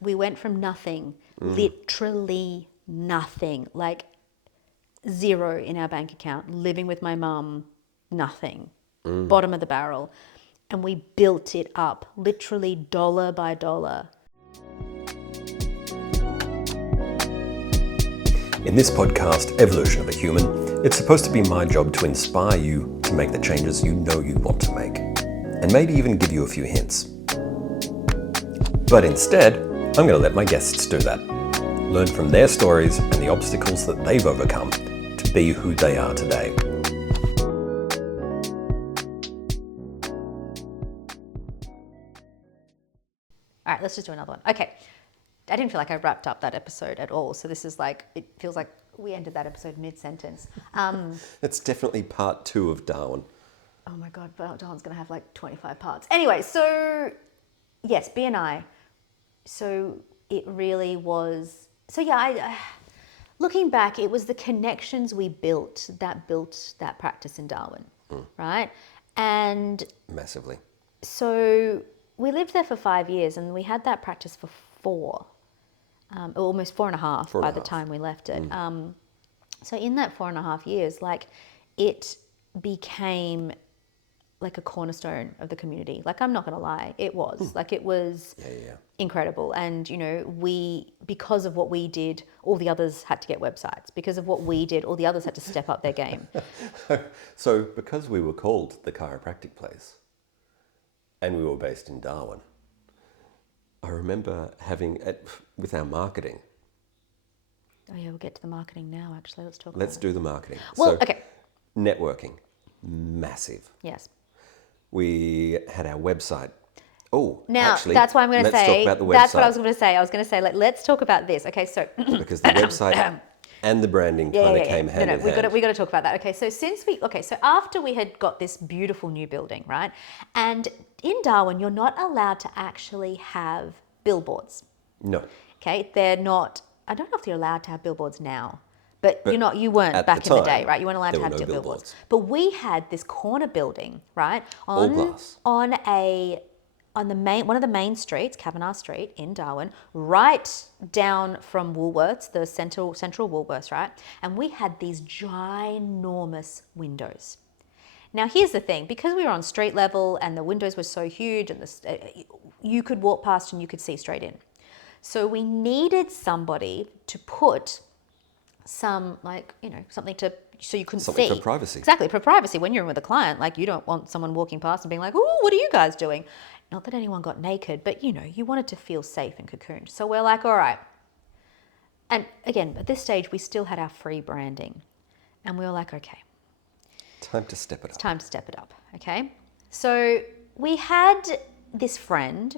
we went from nothing, literally nothing, like zero in our bank account, living with my mum, nothing, bottom of the barrel. And we built it up, literally dollar by dollar. In this podcast, Evolution of a Human, it's supposed to be my job to inspire you to make the changes you know you want to make, and maybe even give you a few hints. But instead, I'm going to let my guests do that. Learn from their stories and the obstacles that they've overcome to be who they are today. All right, let's just do another one. Okay. I didn't feel like I wrapped up that episode at all. So this is like, it feels like we ended that episode mid-sentence. It's definitely part 2 of Darwin. Oh my God, Darwin's going to have like 25 parts. Anyway, so yes, BNI. So it really was, so yeah, looking back, it was the connections we built that practice in Darwin, right? And Massively. so we lived there for 5 years and we had that practice for 4. Almost 4.5 by the time we left it. So in that 4.5 years, like it became like a cornerstone of the community. Like, I'm not going to lie, it was like, it was incredible. And, you know, because of what we did, all the others had to get websites. Because of what we did, all the others had to step up their game. So because we were called the chiropractic place and we were based in Darwin, I remember having, with our marketing. Oh yeah, we'll get to the marketing now, actually. Let's talk Let's about do the marketing. Well, so, okay. Networking, massive. Yes. We had our website. Oh, now, actually, that's what I'm going to say. Let's talk about the website. That's what I was going to say. I was going to say, like, let's talk about this. Okay, so... because the website and the branding kind of came hand in hand. We got to talk about that. Okay, so after we had got this beautiful new building, right? And in Darwin, you're not allowed to actually have billboards. No. Okay, they're not. I don't know if you're allowed to have billboards now, but you weren't back in the day, right? You weren't allowed to have billboards. But we had this corner building, right? All glass. On one of the main streets, Kavanagh Street in Darwin, right down from Woolworths, the central Woolworths, right? And we had these ginormous windows. Now, here's the thing, because we were on street level and the windows were so huge and you could walk past and you could see straight in. So we needed somebody to put some, like, you know, something so you couldn't see. Something for privacy. Exactly, for privacy. When you're in with a client, like, you don't want someone walking past and being like, "Ooh, what are you guys doing?" Not that anyone got naked, but, you know, you wanted to feel safe and cocooned. So we're like, all right. And again, at this stage, we still had our free branding. And we were like, okay. Time to step it up. It's time to step it up, okay? So we had this friend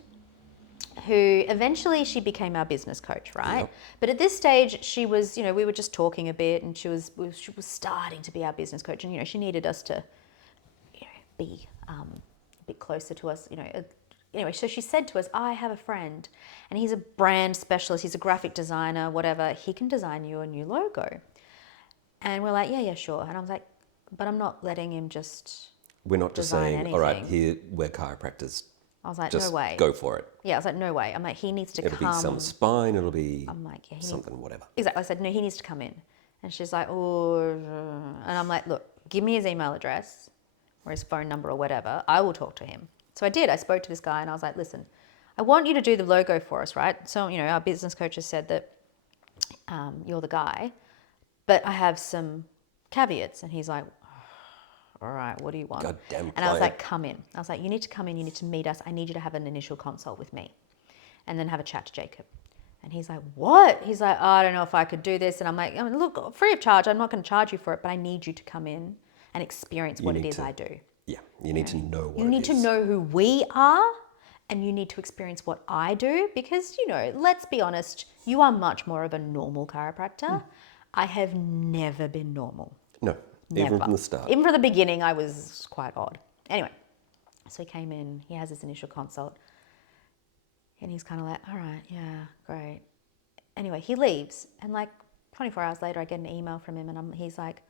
who eventually she became our business coach, right? Yep. But at this stage, she was, you know, we were just talking a bit and she was starting to be our business coach. And, you know, she needed us to, you know, be a bit closer to us, you know. Anyway, so she said to us, I have a friend and he's a brand specialist. He's a graphic designer, whatever. He can design you a new logo. And we're like, yeah, sure. And I was like, but I'm not letting him just We're not just design saying, anything. all right, here, we're chiropractors. I was like, Just no way. go for it. Yeah, I was like, no way. I'm like, he needs to It'll come. be some spine, it'll be I'm like, yeah, something, whatever. Exactly. I said, no, he needs to come in. And she's like, oh. And I'm like, look, give me his email address or his phone number or whatever. I will talk to him. So I did. I spoke to this guy and I was like, listen, I want you to do the logo for us, right? So, you know, our business coaches said that you're the guy, but I have some caveats. And he's like, all right, what do you want? Goddamn client. And I was like, come in. I was like, you need to come in. You need to meet us. I need you to have an initial consult with me and then have a chat to Jacob. And he's like, what? He's like, oh, I don't know if I could do this. And I'm like, look, free of charge. I'm not going to charge you for it, but I need you to come in and experience what it is I do. Yeah, you need to know what it is. You need to know who we are and you need to experience what I do because, you know, let's be honest, you are much more of a normal chiropractor. I have never been normal. No, Never. even from the start. Even from the beginning, I was quite odd. Anyway, so he came in, he has this initial consult, and he's kind of like, all right, yeah, great. Anyway, he leaves, and like 24 hours later, I get an email from him, and he's like,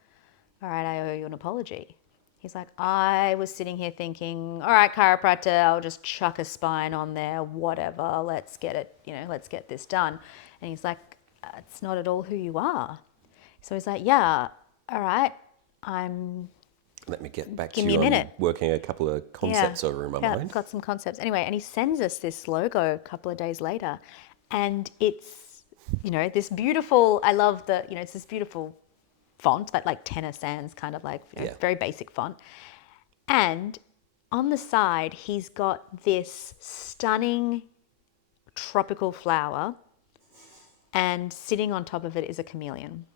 all right, I owe you an apology. He's like, I was sitting here thinking, all right, chiropractor, I'll just chuck a spine on there, whatever, let's get it, let's get this done. And he's like, it's not at all who you are. So he's like, yeah, all right, Let me get back give to me you. a I'm minute. working a couple of concepts over in my Yeah, mind. I've got some concepts. Anyway, and he sends us this logo a couple of days later. And it's, this beautiful, I love it's this beautiful font, that like tenor sans kind of like, Yeah. very basic font. And on the side, he's got this stunning tropical flower, and sitting on top of it is a chameleon.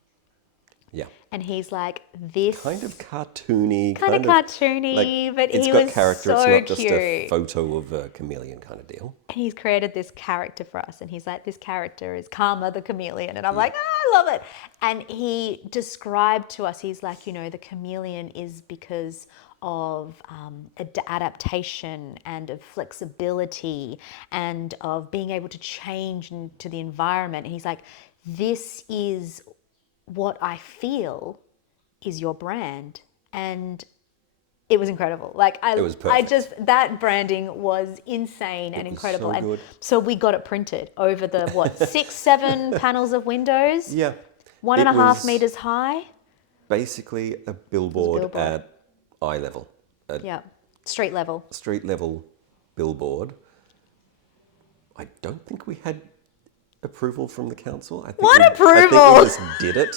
Yeah. And he's like, this Kind of cartoony. kind of cartoony, but it's he got was character. so It's not just cute. a photo of a chameleon kind of deal. And he's created this character for us. And he's like, this character is Karma the chameleon. And I'm like, I love it. And he described to us, he's like, the chameleon is because of adaptation and of flexibility and of being able to change into the environment. And he's like, this is what I feel is your brand. And it was incredible. Like It was perfect. that branding was insane and was incredible. so And good. so we got it printed over the 6-7 panels of windows. Yeah. 1.5 was meters high. Basically a billboard, billboard. at eye level. Yeah. Street level. Street level billboard. I don't think we had approval from the council. I think What I approval? think we just did it.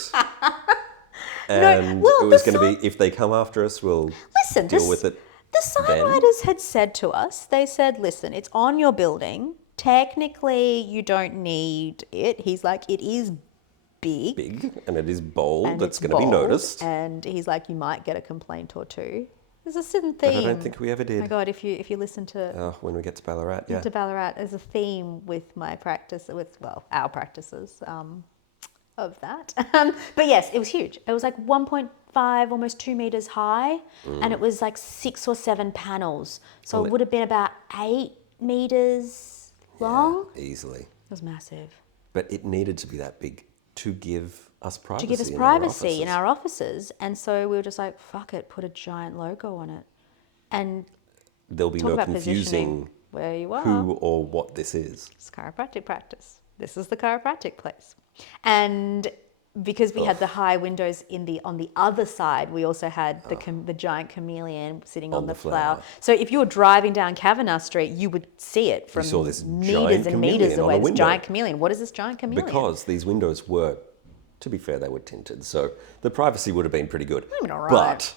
And well, it was the going to be, if they come after us, we'll Listen, deal with it. The sign writers had said to us, they said, listen, it's on your building. Technically, you don't need it. He's like, it is big. And it is bold. And That's it's going to be bold, noticed. And he's like, you might get a complaint or two. There's a certain But theme. I don't think we ever Oh did. my God, if you listen to When we get to Ballarat, yeah. Ballarat, there's a theme with my practice, our practices of that. But yes, it was huge. It was like 1.5, almost 2 meters high, and it was like 6 or 7 panels. So it would have been about 8 meters long. Yeah, easily. It was massive. But it needed to be that big to give us privacy. To give us in privacy in our our offices. And so we were just like, fuck it, put a giant logo on it. And There'll be talk no about confusing positioning where you are. who or what this is. It's chiropractic practice. This is the chiropractic place. And because we had the high windows on the other side, we also had the giant chameleon sitting on the flower. So if you were driving down Kavanagh Street, you would see it from saw this meters giant and meters chameleon on away. a This window. giant chameleon. What is this giant chameleon? Because these windows were, to be fair, they were tinted. So the privacy would have been pretty good. been all right. But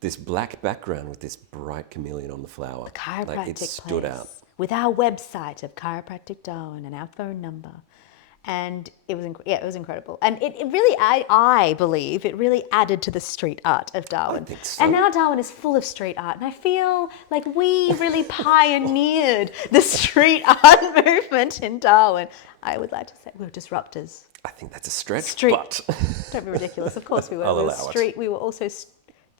this black background with this bright chameleon on the flower, Chiropractic it stood place, out. with our website of Chiropractic Darwin and our phone number. And it was it was incredible. And it really, I believe, it really added to the street art of Darwin. I think so. And now Darwin is full of street art. And I feel like we really pioneered the street art movement in Darwin. I would like to say we were disruptors. I think that's a stretch, Street. but Don't be ridiculous. Of course we were. I'll We were allow it. street. We were also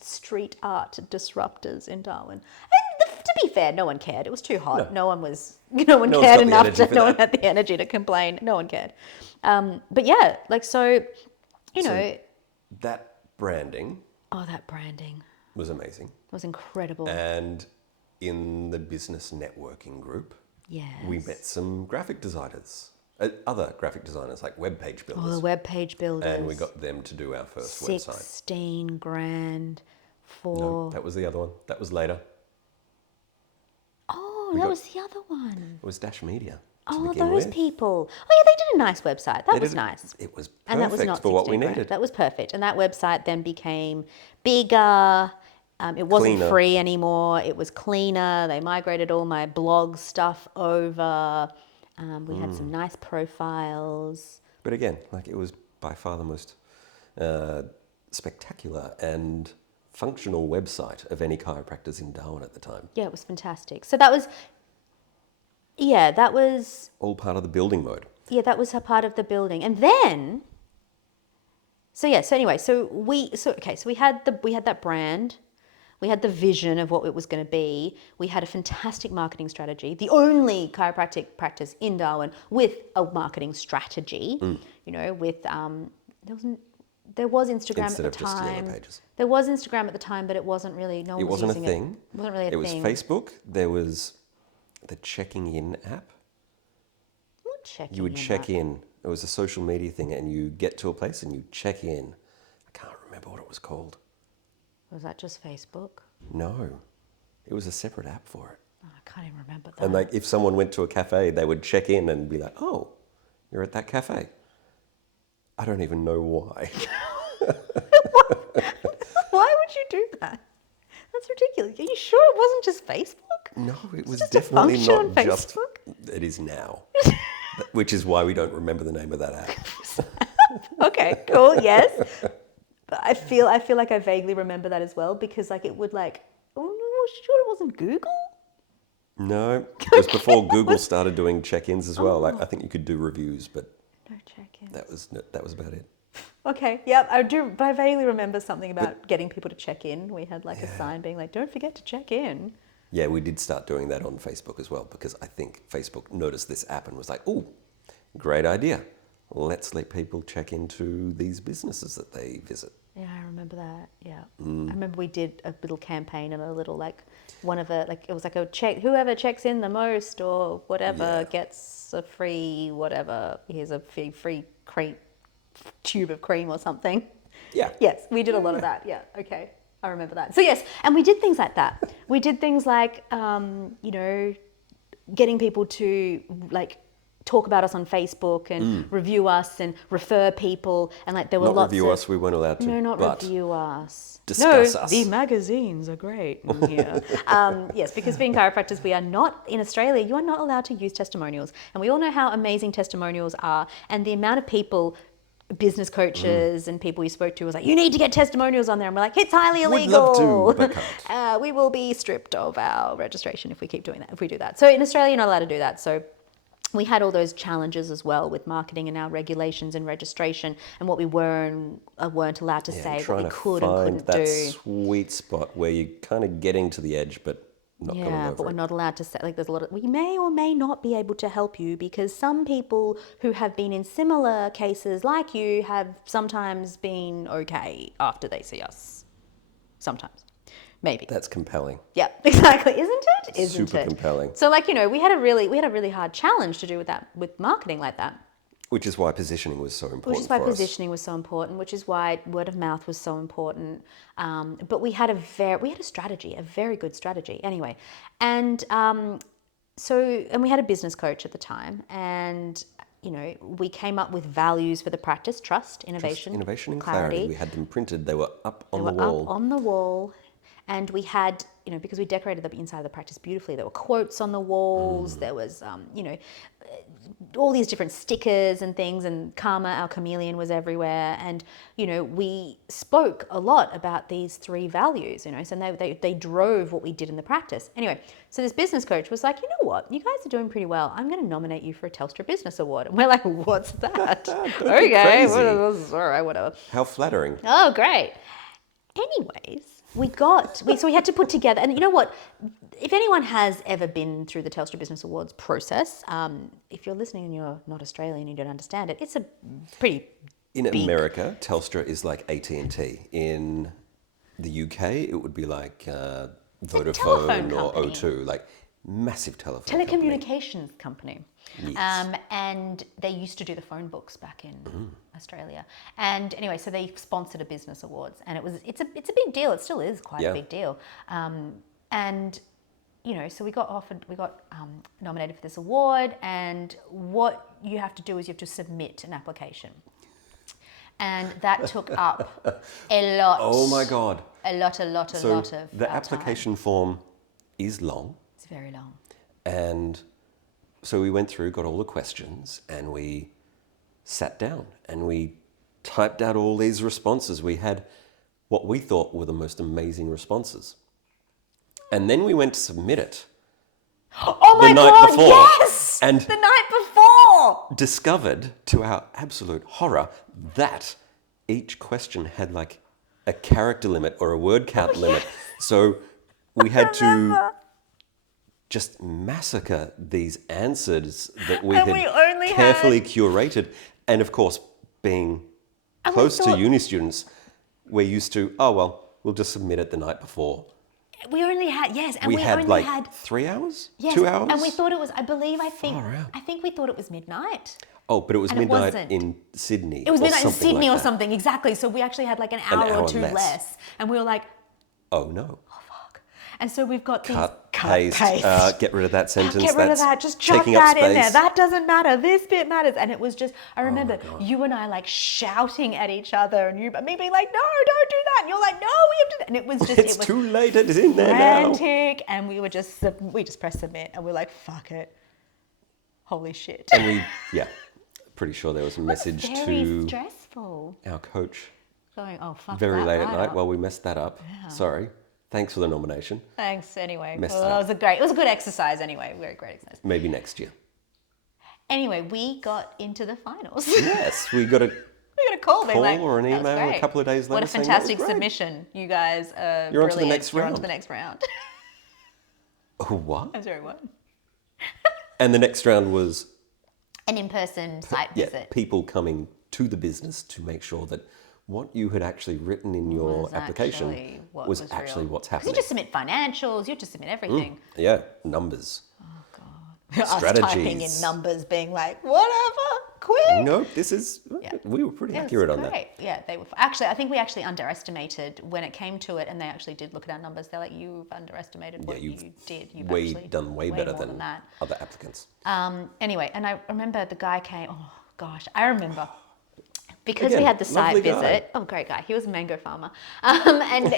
street art disruptors in Darwin. And to be fair, no one cared. It was too hot. No one was. No one No one's cared got the enough. energy for No one that. had the energy to complain. No one cared. But yeah, like so, you know. that branding Oh, that branding was amazing. was incredible. And in the business networking group, Yes. we met some graphic designers, other graphic designers like web page builders. Oh, the web page builders. And we got them to do our first website. 16 grand for. No, that was the other one. That was later. Oh, we that got- was the other one. It was Dash Media. To Oh, begin those with. people. Oh, yeah, they did a nice website. That They was did- nice. It was And that was perfect not for what we 16 grand. needed. That was perfect. And that website then became bigger. It wasn't Cleaner. free anymore. It was cleaner. They migrated all my blog stuff over. We had some nice profiles. But again, like it was by far the most spectacular and functional website of any chiropractors in Darwin at the time. Yeah, it was fantastic. So that was, that was All part of the building mode. that was a part of the building. And then, so we had that brand. We had the vision of what it was going to be. We had a fantastic marketing strategy, the only chiropractic practice in Darwin with a marketing strategy. You know, with There was Instagram instead at the of just yellow time. pages. There was Instagram at the time, but it wasn't really. No one It was wasn't a using thing. It wasn't really a thing. It was Facebook. There was the checking in app. What checking? You would check in. It was a social media thing, and you get to a place and you check in. I can't remember what it was called. Was that just Facebook? No, it was a separate app for it. Oh, I can't even remember that. And like, if someone went to a cafe, they would check in and be like, "Oh, you're at that cafe." I don't even know why. Why would you do that? That's ridiculous. Are you sure it wasn't just Facebook? No, it was just a definitely function not on just. Facebook? It is now, which is why we don't remember the name of that app. Okay, cool. Yes, but I feel like I vaguely remember that as well because like it would like. Oh no, sure it wasn't Google. No, it was before Google started doing check-ins as well. Like, I think you could do reviews, but No check-in. that was about it. Okay, yep, I do. But I vaguely remember something about getting people to check in. We had like a sign being like, "Don't forget to check in." Yeah, we did start doing that on Facebook as well because I think Facebook noticed this app and was like, "Ooh, great idea. Let's let people check into these businesses that they visit." Yeah, I remember that. Yeah, I remember we did a little campaign and a little like one of it was like a check. Whoever checks in the most or whatever gets a free whatever. Here's a free cream tube of cream or something. Yeah. Yes, we did a lot of that. Yeah, okay. I remember that. So yes, and we did things like that. We did things like, getting people to like talk about us on Facebook and review us and refer people. And like there were Not lots review of... us, we weren't allowed to. No, not but review us. discuss no, us. The magazines are great. Yeah. Yes, because being chiropractors, we are not, in Australia, you are not allowed to use testimonials. And we all know how amazing testimonials are. And the amount of people, business coaches and people we spoke to was like, you need to get testimonials on there. And we're like, it's highly illegal. Would love to, but can't. We will be stripped of our registration if we keep doing that, if we do that. So in Australia, you're not allowed to do that. So we had all those challenges as well with marketing and our regulations and registration and what we were and weren't allowed to say, what we could and couldn't that do. sweet spot where you're kind of getting to the edge, but not going over But we're it. not allowed to say, like there's a lot of, we may or may not be able to help you because some people who have been in similar cases like you have sometimes been okay after they see us. Sometimes. Maybe. That's compelling. Yeah, exactly. Isn't it? Isn't Super it? compelling. So like, we had a really hard challenge to do with that, with marketing like that. Which is why positioning was so important Which is why for us. positioning was so important, which is why word of mouth was so important. But we had a strategy, a very good strategy anyway. And and we had a business coach at the time and we came up with values for the practice: trust, innovation, and clarity. We had them printed. They were up on the wall. Up on the wall. And we had, because we decorated the inside of the practice beautifully, there were quotes on the walls, there was, all these different stickers and things, and Karma, our chameleon, was everywhere. And, we spoke a lot about these three values, so they drove what we did in the practice. Anyway, so this business coach was like, you know what, you guys are doing pretty well. I'm going to nominate you for a Telstra Business Award. And we're like, what's that? Okay, all right, whatever. How flattering. Oh, great. Anyways, we had to put together, and you know what? If anyone has ever been through the Telstra Business Awards process, if you're listening and you're not Australian and you don't understand it, it's a pretty In big... America, Telstra is like AT&T. In the UK, it would be like Vodafone or company. O2, like massive telephone telecommunications company. Yes. And they used to do the phone books back in Australia. And anyway, so they sponsored a business awards, and it's a big deal. It still is quite a big deal. And so we got nominated for this award, and what you have to do is you have to submit an application. And that took up a lot. Oh my God. A lot of the application form is long. It's very long. And so we went through, got all the questions, and we sat down and we typed out all these responses. We had what we thought were the most amazing responses. And then we went to submit it. Oh my God, before, yes! And the night before! Discovered, to our absolute horror, that each question had like a character limit or a word count limit. So we had to just massacre these answers that we had carefully curated. And of course, being close to uni students, we're used to, oh, well, we'll just submit it the night before. We only had, yes. And we we had only like had 3 hours? Yes, 2 hours? and we thought it was, I think Far out. we thought it was midnight. Oh, but it was And it midnight wasn't. in Sydney. It was midnight in something Sydney like or that. something, exactly. So we actually had like an hour or two less. And we were like, Oh, no. oh, fuck. And so we've got Cut, these... paste, get rid of that sentence. Get rid of That's that. Just chuck taking up that in space. there. That doesn't matter. This bit matters. And it was just, I remember God. you and I like shouting at each other and me being like, no, don't do that. And you're like, no, we have to do that. And it was just, It's it was too late. It is in there now. frantic. And we just pressed submit and we're like, fuck it. Holy shit. And pretty sure there was a message Very to stressful. our coach Going, oh, fuck very that late at right night. up. Well, we messed that up. Yeah. Sorry. Thanks for the nomination. Thanks anyway. Messed Well, up. it was a good exercise anyway. Very great exercise. Maybe next year. Anyway, we got into the finals. Yes, we got a We got a call, being like, or an "That was email a great. couple of days later. What a saying, "That was fantastic great." submission. You guys are You're on to the brilliant. next You're on to round." the next round. Oh, what? I'm sorry, what? And the next round was An in-person site visit. people coming to the business to make sure that what you had actually written in your Was application actually what was was actually real. what's 'Cause happening. you just submit financials, you just submit everything. Yeah, numbers. Us typing in Strategies. numbers, being like, whatever, quick. No, this is, we were pretty accurate on that. Great. Yeah, they were. Actually, I think we actually underestimated when it came to it, and they actually did look at our numbers. They're like, you've underestimated what you did. You've actually done way better more than that. other applicants. Anyway, and I remember the guy came. Oh gosh, I remember. Because Again, we had the site lovely guy. visit. Oh, great guy. He was a mango farmer. And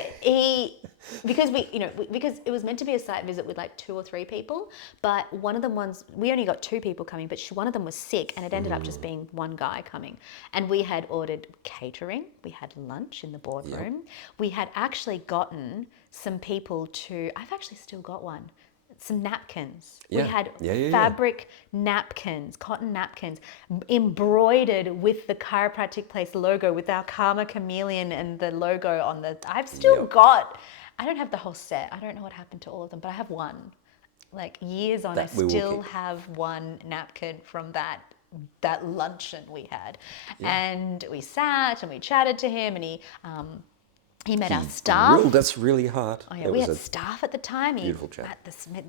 because it was meant to be a site visit with like 2 or 3 people, but one of them we only got 2 people coming, but one of them was sick and it ended up just being one guy coming. And we had ordered catering. We had lunch in the boardroom. We had actually gotten some people I've actually still got one. Some napkins. Yeah. We had Yeah. fabric napkins, cotton napkins, embroidered with the chiropractic place logo, with our Karma Chameleon and the logo on the. I've still got. I don't have the whole set. I don't know what happened to all of them, but I have one. Like years on, That I we will still keep. have one napkin from that luncheon we had, and we sat and we chatted to him, and he met our staff. Ruled us really hard. Oh yeah, It we was had a staff at the time. beautiful chat.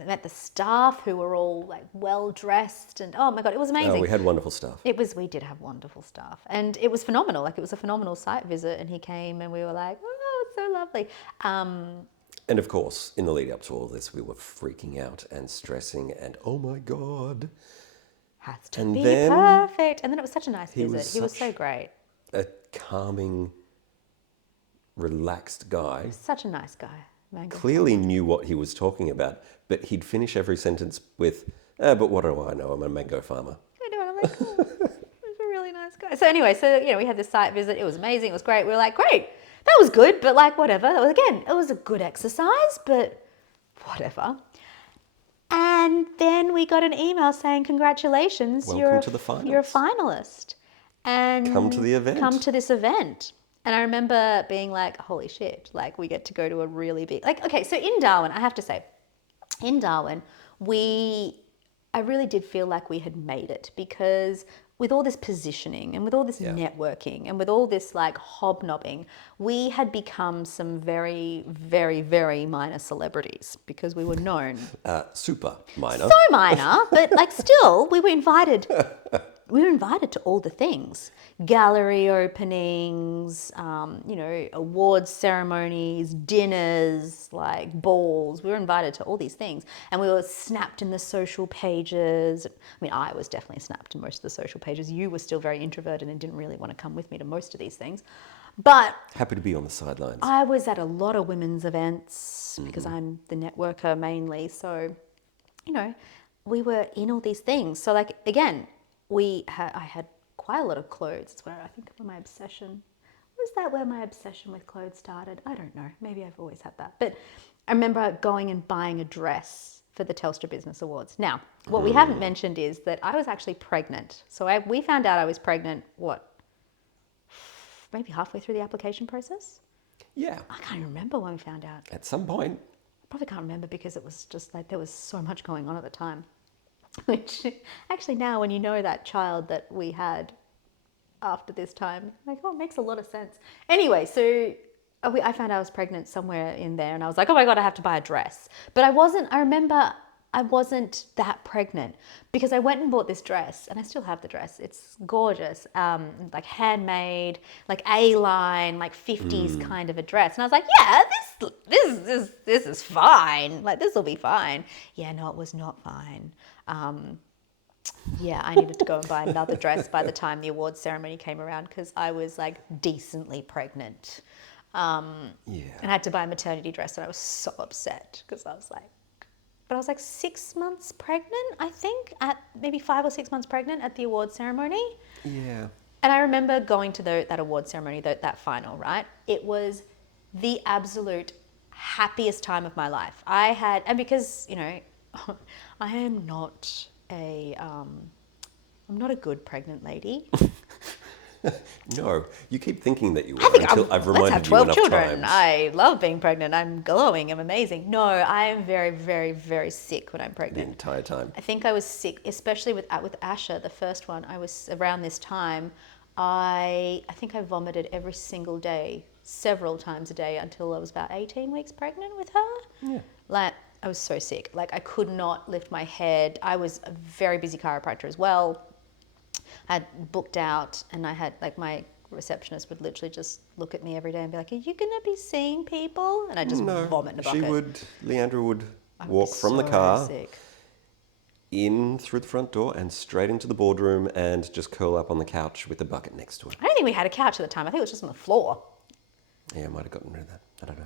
Met the staff who were all like well dressed, and oh my god, it was amazing. we had wonderful stuff. We did have wonderful staff, and it was phenomenal. Like it was a phenomenal site visit, and he came, and we were like, oh, it's so lovely. And of course, in the lead up to all this, we were freaking out and stressing and, oh my God. Has to And be then perfect. And then it was such a nice he visit. was He was so such- great. A calming, relaxed guy. Such a nice guy. Mango. Clearly knew what he was talking about, but he'd finish every sentence with, but what do I know? I'm a mango farmer. I know, and I'm like, oh, he's a really nice guy. So anyway, we had this site visit. It was amazing. It was great. We were like, great, that was good, but like whatever. It was a good exercise, but whatever. And then we got an email saying, congratulations, Welcome to the finals. You're a finalist. And Come to the event. Come to this event. And I remember being like, holy shit, like we get to go to a really big, like, okay, so in Darwin, I have to say, in Darwin, I really did feel like we had made it, because with all this positioning and with all this networking and with all this like hobnobbing, we had become some very, very, very minor celebrities, because we were known. Super minor. So minor, but like still, we were invited. We were invited to all the things: gallery openings, awards ceremonies, dinners, like balls. We were invited to all these things, and we were snapped in the social pages. I mean, I was definitely snapped in most of the social pages. You were still very introverted and didn't really want to come with me to most of these things. But Happy to be on the sidelines. I was at a lot of women's events because I'm the networker mainly. So, we were in all these things. So like, again, I had quite a lot of clothes. It's where I think my obsession, was that where my obsession with clothes started? I don't know. Maybe I've always had that. But I remember going and buying a dress for the Telstra Business Awards. Now, what we haven't mentioned is that I was actually pregnant. So we found out I was pregnant, maybe halfway through the application process? Yeah. I can't even remember when we found out. At some point. I probably can't remember because it was just like there was so much going on at the time. Which actually now when you know that child that we had, after this time. Like, oh, it makes a lot of sense. Anyway, so I found I was pregnant somewhere in there, and I was like, oh my God, I have to buy a dress. But I remember I wasn't that pregnant because I went and bought this dress, and I still have the dress. It's gorgeous, like handmade, like A-line, like 50s kind of a dress. And I was like, yeah, this is fine. Like, this will be fine. Yeah, no, it was not fine. Yeah, I needed to go and buy another dress by the time the awards ceremony came around because I was like decently pregnant. And I had to buy a maternity dress, and I was so upset because I was like 6 months pregnant, I think, at maybe 5 or 6 months pregnant at the award ceremony. Yeah. And I remember going to that award ceremony, that final, right? It was the absolute happiest time of my life. And because, I am not I'm not a good pregnant lady. No, you keep thinking that you are until I've reminded let's have you 12 enough children. times. I love being pregnant. I'm glowing. I'm amazing. No, I am very, very, very sick when I'm The pregnant. entire time. I think I was sick, especially with Asha, the first one. I was around this time. I think I vomited every single day, several times a day, until I was about 18 weeks pregnant with her. Yeah. Like, I was so sick. Like, I could not lift my head. I was a very busy chiropractor as well. I had booked out, and I had, like, my receptionist would literally just look at me every day and be like, are you going to be seeing people? And I just vomit in a bucket. Leandra would walk from the So car sick. in through the front door and straight into the boardroom and just curl up on the couch with the bucket next to her. I don't think we had a couch at the time. I think it was just on the floor. Yeah, I might have gotten rid of that. I don't know.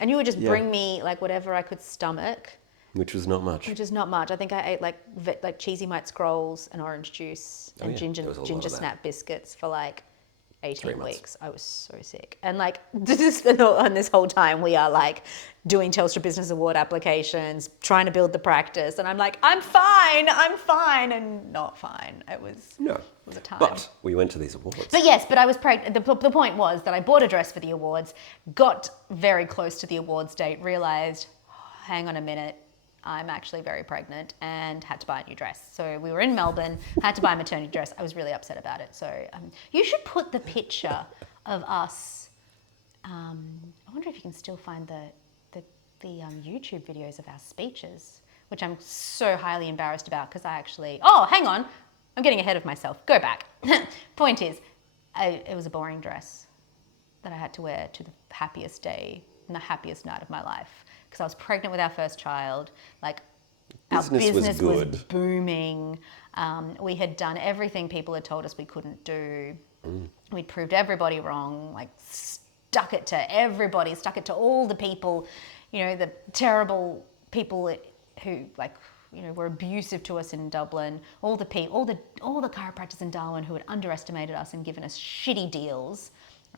And you would just bring me like whatever I could stomach. Which was not much. Which is not much. I think I ate like cheesy mite scrolls and orange juice and ginger snap biscuits for like 18 weeks. I was so sick. And like on this whole time we are like doing Telstra Business Award applications, trying to build the practice, and I'm like, I'm fine, and not fine. It was a time. But we went to these awards. But yes, I was pregnant. The point was that I bought a dress for the awards, got very close to the awards date, realized, hang on a minute, I'm actually very pregnant, and had to buy a new dress. So we were in Melbourne, had to buy a maternity dress. I was really upset about it. So you should put the picture of us. I wonder if you can still find the YouTube videos of our speeches, which I'm so highly embarrassed about because oh, hang on. I'm getting ahead of myself. Go back. Point is, it was a boring dress that I had to wear to the happiest day and the happiest night of my life. Because I was pregnant with our first child, like our business was booming. We had done everything people had told us we couldn't do. We'd proved everybody wrong, like stuck it to everybody, stuck it to all the people, the terrible people who were abusive to us in Dublin, all the chiropractors in Darwin who had underestimated us and given us shitty deals.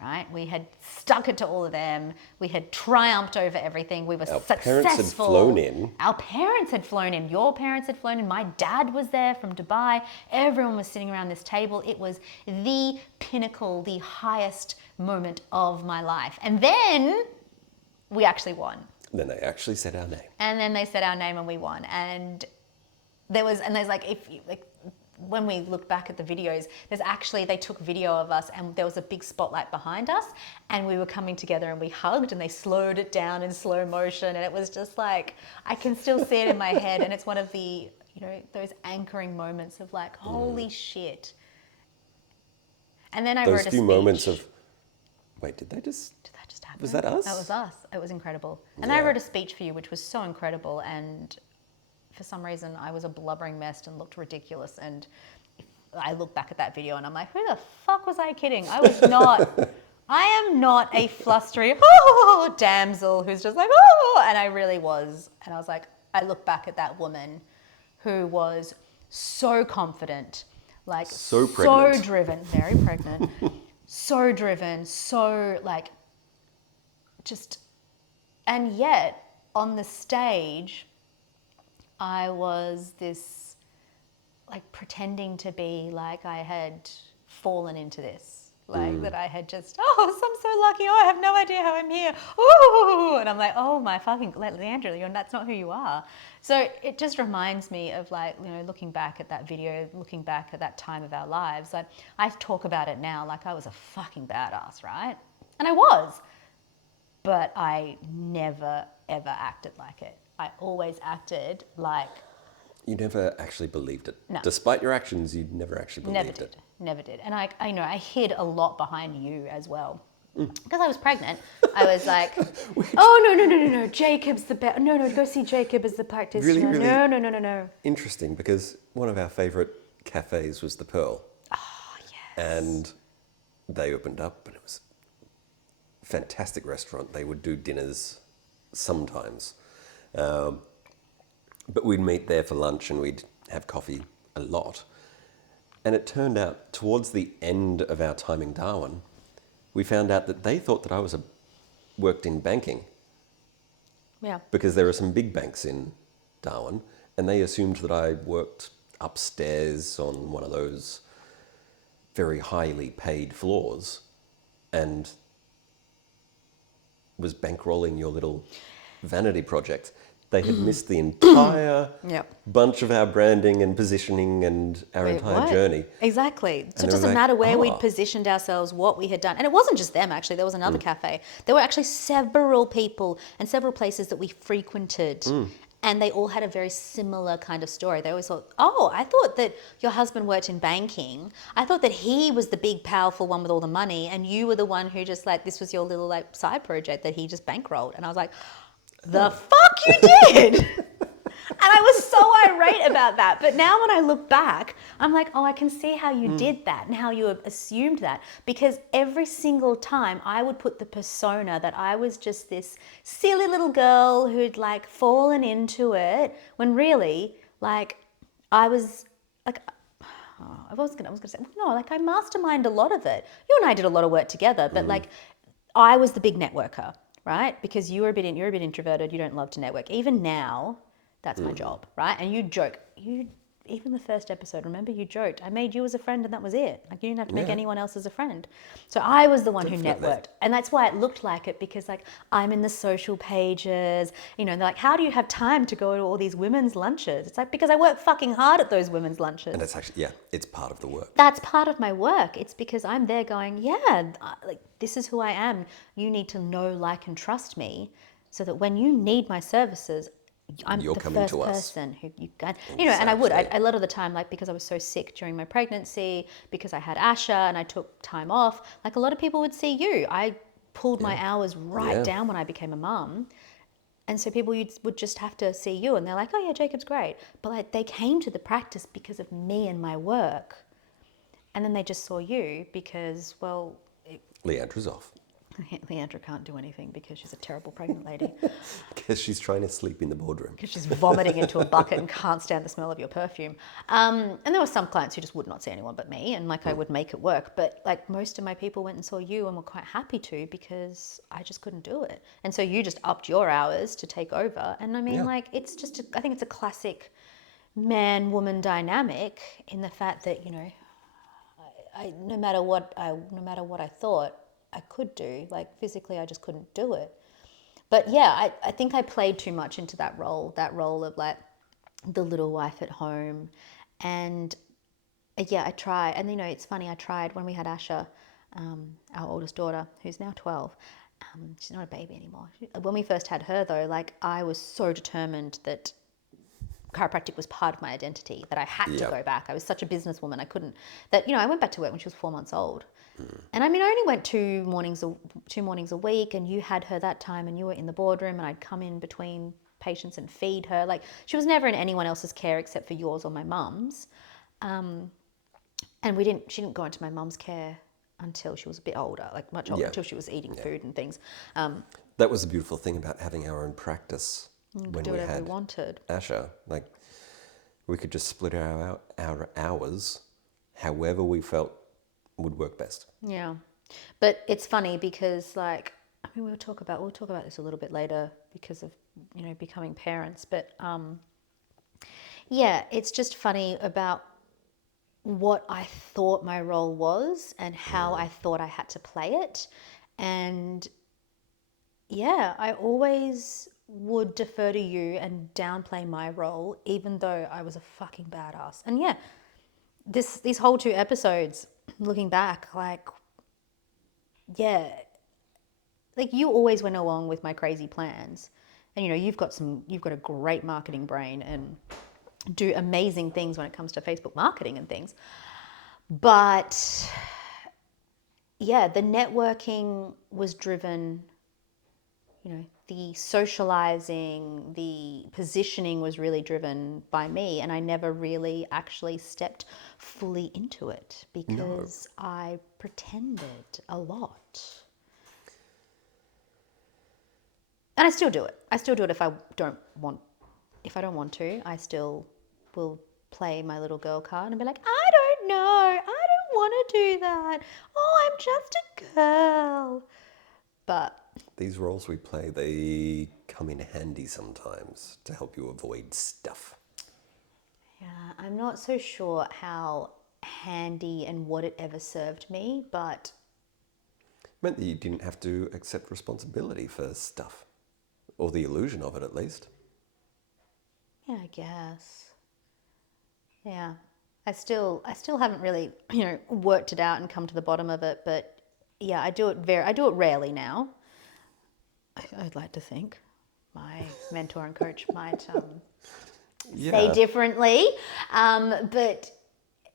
Right? We had stuck it to all of them. We had triumphed over everything. We were successful. Parents had flown in. Our parents had flown in. Your parents had flown in. My dad was there from Dubai. Everyone was sitting around this table. It was the pinnacle, the highest moment of my life. And then we actually won. Then they actually said our name. And then they said our name and we won. And there's when we look back at the videos, they took video of us and there was a big spotlight behind us and we were coming together and we hugged and they slowed it down in slow motion, and it was just like, I can still see it in my head, and it's one of the, those anchoring moments of like, holy shit. And then I wrote a speech. Those few moments of, wait, did that just happen? Was that us? That was us. It was incredible. And then I wrote a speech for you, which was so incredible, and for some reason, I was a blubbering mess and looked ridiculous. And I look back at that video and I'm like, who the fuck was I kidding? I am not a flustery damsel who's just like, and I really was. And I was like, I look back at that woman who was so confident, like so driven, very pregnant, so driven, so like just, and yet on the stage, I was this, like, pretending to be like I had fallen into this. Like that I had just, I'm so lucky. Oh, I have no idea how I'm here. Ooh, and I'm like, oh my fucking, like, Leandra, that's not who you are. So it just reminds me of like, looking back at that video, looking back at that time of our lives. Like I talk about it now like I was a fucking badass, right? And I was, but I never ever acted like it. I always acted like, You never actually believed it. No. Despite your actions, you never actually never believed it. did, never did. And I hid a lot behind you as well. Because I was pregnant, I was like, oh, no, Jacob's the best. No, go see Jacob as the practitioner. Really, No. interesting, because one of our favourite cafes was the Pearl. Oh, yes. And they opened up, and it was a fantastic restaurant. They would do dinners sometimes. But we'd meet there for lunch and we'd have coffee a lot. And it turned out, towards the end of our time in Darwin, we found out that they thought that I worked in banking. Yeah. Because there are some big banks in Darwin, and they assumed that I worked upstairs on one of those very highly paid floors and was bankrolling your little vanity project. They had missed the entire bunch of our branding and positioning and our entire journey. Exactly. So it they were doesn't like, matter where we'd positioned ourselves, what we had done. And it wasn't just them, actually. There was another cafe. There were actually several people and several places that we frequented. And they all had a very similar kind of story. They always thought, oh, I thought that your husband worked in banking. I thought that he was the big, powerful one with all the money. And you were the one who just like, this was your little like side project that he just bankrolled. And I was like, the fuck you did? And I was so irate about that. But now when I look back, I'm like, oh, I can see how you did that and how you assumed that. Because every single time I would put the persona that I was just this silly little girl who'd like fallen into it, when really, like, I was like, I was gonna say, no, like I masterminded a lot of it. You and I did a lot of work together, but like I was the big networker, right? Because you're a bit introverted, you don't love to network. Even now, that's my job, right? And you joke. Even the first episode, remember you joked. I made you as a friend and that was it. Like you didn't have to make anyone else as a friend. So I was the one who networked. And that's why it looked like it, because like I'm in the social pages, they're like, how do you have time to go to all these women's lunches? It's like, because I work fucking hard at those women's lunches. And it's actually, it's part of the work. That's part of my work. It's because I'm there going, like this is who I am. You need to know, like, and trust me so that when you need my services, You're the coming first to us. person who you can, and I would, a lot of the time, like, because I was so sick during my pregnancy, because I had Asha and I took time off, like a lot of people would see you. I pulled my hours down when I became a mum. And so people would just have to see you and they're like, oh yeah, Jacob's great. But like they came to the practice because of me and my work. And then they just saw you because, well... Leandra's off. Leandra can't do anything because she's a terrible pregnant lady. Because she's trying to sleep in the boardroom. Because she's vomiting into a bucket and can't stand the smell of your perfume. And there were some clients who just would not see anyone but me, and like I would make it work. But like most of my people went and saw you and were quite happy to, because I just couldn't do it. And so you just upped your hours to take over. And I mean, like, it's just, I think it's a classic man-woman dynamic in the fact that, no matter what I thought I could do, like physically I just couldn't do it. But yeah, I think I played too much into that role of like the little wife at home. And I tried. And it's funny, I tried when we had Asha, our oldest daughter, who's now 12. She's not a baby anymore. When we first had her though, like I was so determined that chiropractic was part of my identity, that I had to go back. I was such a businesswoman. I couldn't, I went back to work when she was 4 months old. And I mean, I only went 2 mornings a week, and you had her that time and you were in the boardroom, and I'd come in between patients and feed her. Like she was never in anyone else's care except for yours or my mum's. And she didn't go into my mum's care until she was a bit older, like much older, until she was eating food and things. That was the beautiful thing about having our own practice. When do we whatever had we wanted. Asha, like we could just split our hours however we felt would work best. Yeah. But it's funny because like, I mean, we'll talk about this a little bit later because of, becoming parents. But it's just funny about what I thought my role was and how I thought I had to play it. And yeah, I always would defer to you and downplay my role, even though I was a fucking badass. And yeah, these whole 2 episodes, looking back, like, yeah, like you always went along with my crazy plans. And you've got a great marketing brain and do amazing things when it comes to Facebook marketing and things. But yeah, the networking was driven, the socializing, the positioning was really driven by me. And I never really actually stepped fully into it because I pretended a lot. And I still do it. I still do it if I don't want to. I still will play my little girl card and be like, I don't know. I don't want to do that. Oh, I'm just a girl. But These roles we play, they come in handy sometimes to help you avoid stuff. yeah, I'm not so sure how handy and what it ever served me, but Meant that you didn't have to accept responsibility for stuff, or the illusion of it at least. yeah, I guess. Yeah. I still haven't really, worked it out and come to the bottom of it, but yeah, I do it rarely now. I'd like to think my mentor and coach might say differently. But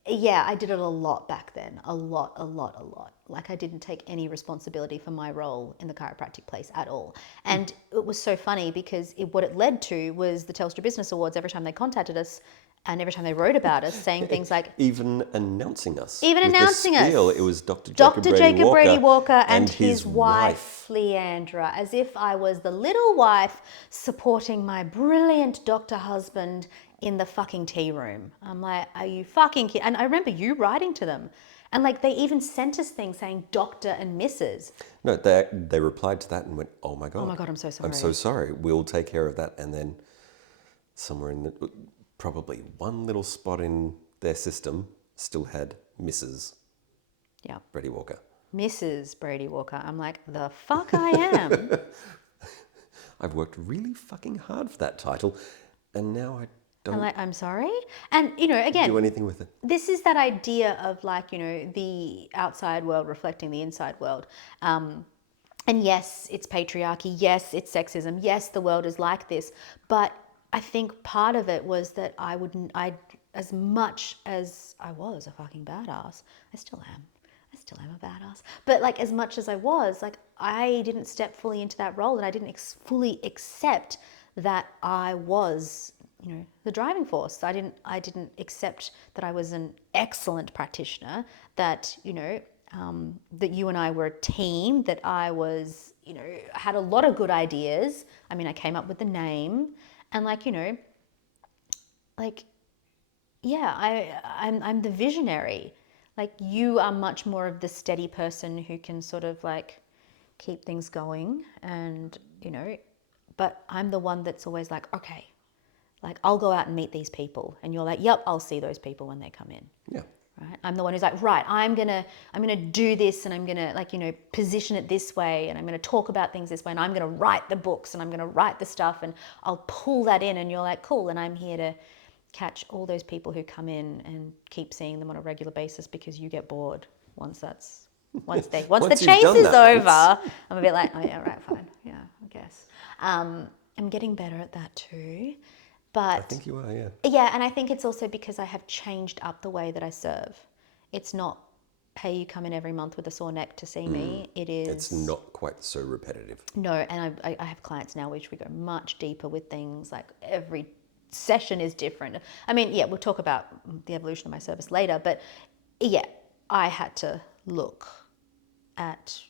yeah, I did it a lot back then. A lot, a lot, a lot. Like I didn't take any responsibility for my role in the chiropractic place at all. And it was so funny because what it led to was the Telstra Business Awards every time they contacted us and every time they wrote about us saying things like, Even announcing us. even With announcing the spiel, us. it was Dr. Dr. Jacob Brady-Walker Brady-Walker and his his wife, Leandra, as if I was the little wife supporting my brilliant doctor husband in the fucking tea room. I'm like, are you fucking kidding? And I remember you writing to them. And like they even sent us things saying Doctor and Mrs. No, they replied to that and went, oh my God. Oh my God, I'm so sorry. I'm so sorry. We'll take care of that. And then somewhere in probably one little spot in their system still had Mrs. Yeah. Brady-Walker. Mrs. Brady-Walker. I'm like, the fuck I am. I've worked really fucking hard for that title, and now I I'm don't like, I'm sorry. And, again, do anything with it. this is that idea of like, the outside world reflecting the inside world. And yes, it's patriarchy. Yes, it's sexism. Yes, the world is like this. But I think part of it was that as much as I was a fucking badass, I still am. I still am a badass. But like as much as I was, like I didn't step fully into that role and I didn't fully accept that I was, the driving force. I didn't accept that I was an excellent practitioner, that, that you and I were a team, that I was, had a lot of good ideas. I mean, I came up with the name and like, like, yeah, I'm the visionary. Like you are much more of the steady person who can sort of like keep things going and, but I'm the one that's always like, okay, like I'll go out and meet these people and you're like, yep, I'll see those people when they come in. Yeah. Right? I'm the one who's like, right, I'm gonna do this and I'm gonna like, position it this way and I'm gonna talk about things this way and I'm gonna write the books and I'm gonna write the stuff and I'll pull that in and you're like, cool, and I'm here to catch all those people who come in and keep seeing them on a regular basis because you get bored once the chase is over. I'm a bit like, oh yeah, right, fine, yeah, I guess. I'm getting better at that too. But I think you are, yeah. yeah, and I think it's also because I have changed up the way that I serve. It's not, hey, you come in every month with a sore neck to see me. It is. It's not quite so repetitive. No, and I have clients now which we go much deeper with things. Like every session is different. I mean, yeah, we'll talk about the evolution of my service later, but yeah, I had to look at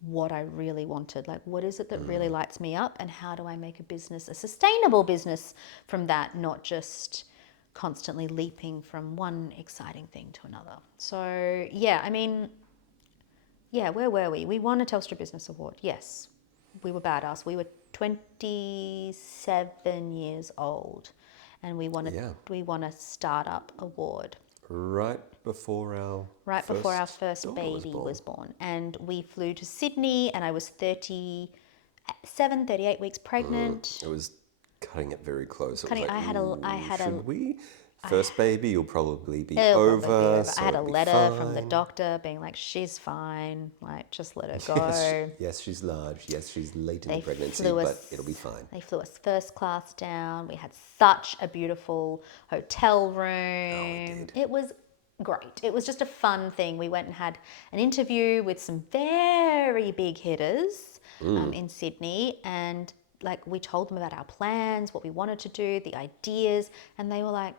what I really wanted. Like, what is it that really lights me up and how do I make a sustainable business from that, not just constantly leaping from one exciting thing to another. So, yeah, I mean, yeah, where were we? We won a Telstra Business Award. Yes, we were badass. We were 27 years old and we won a startup award. right before our first daughter baby was born. And we flew to Sydney, and I was 38 weeks pregnant. It was cutting it very close. It was Cutting, like, I had should we? First baby, you'll probably be it'll over. probably be over. So I had a it'll be letter from the fine. doctor being like, she's fine, like just let her go. Yes, she's large. Yes, she's late in They the pregnancy, flew but us- it'll be fine. They flew us first class down. We had such a beautiful hotel room. did. It was great. It was just a fun thing. We went and had an interview with some very big hitters in Sydney, and like we told them about our plans, what we wanted to do, the ideas, and they were like,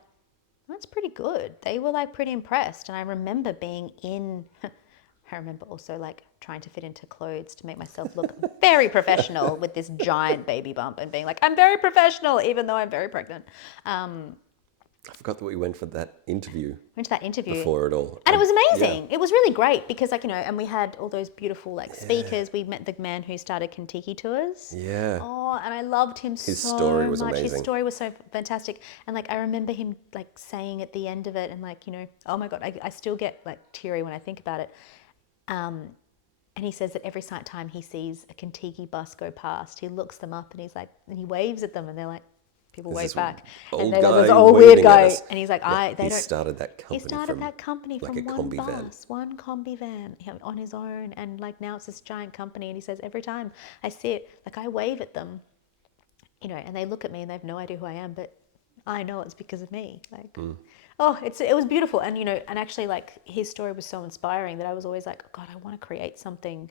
that's pretty good. They were like pretty impressed. And I remember being in, I remember also like trying to fit into clothes to make myself look very professional with this giant baby bump and being like, I'm very professional, even though I'm very pregnant. I forgot that we went for that interview Went to that interview. before it all. And it was amazing. It was really great because like, and we had all those beautiful like speakers. We met the man who started Kentucky Tours. Yeah. Oh, and I loved him His so story was much. His amazing. story was so fantastic. And like, I remember him like saying at the end of it and like, oh my God, I still get like teary when I think about it. And he says that every time he sees a Kentucky bus go past, he looks them up and he's like, and he waves at them and they're like, people There's wave this back. old And there's guy this old weird waving at guy. us. And he's like, Yeah, they he don't. started that company. He started that company like from a one combi van. bus, one combi van on his own. And like now it's this giant company. And he says, every time I see it, like I wave at them, and they look at me and they have no idea who I am, but I know it's because of me. Like, oh, it was beautiful. And, and actually like his story was so inspiring that I was always like, oh God, I want to create something